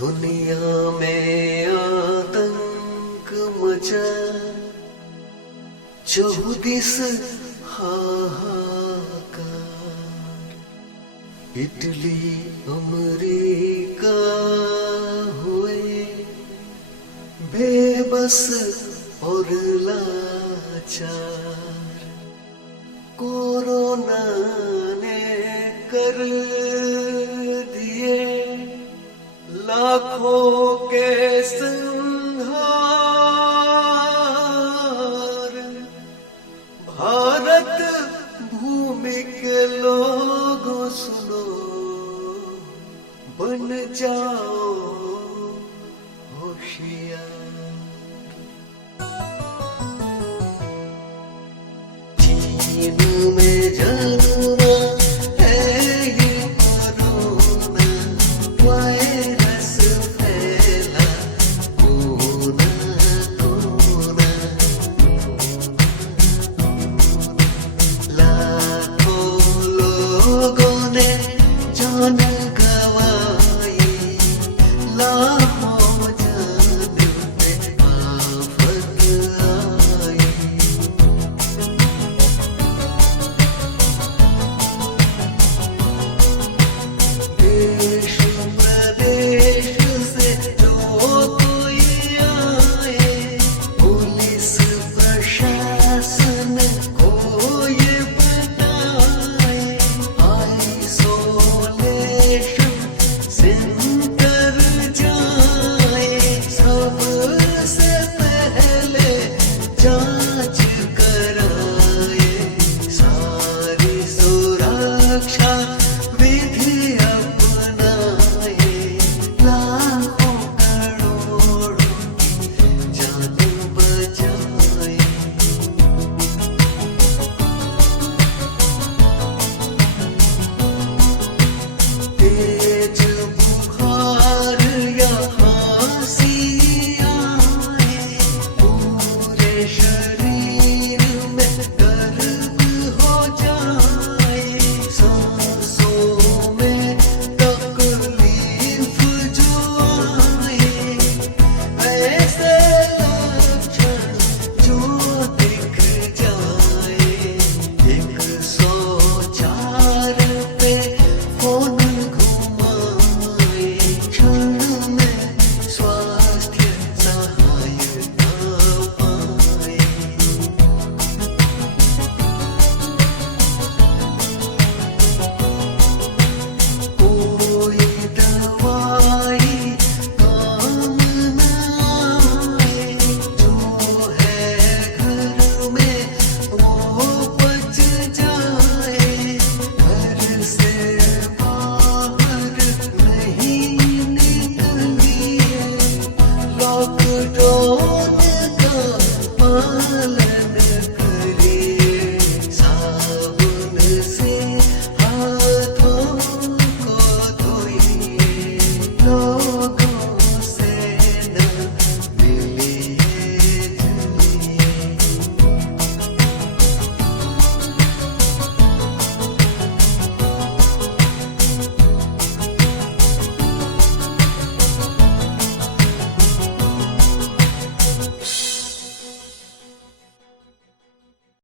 दुनिया में आतंक मचा, चौदिस हाहाकार। इटली अमेरिका हुए बेबस और लाचार। कोरोना ने कर दिए लाखों के संहार। भारत भूमि के लोगों सुनो, बन जाओ होशियार। चीन में जन्मा है ये कोरोना वायरस फैला कोना कोना। लाखों लोगों ने जान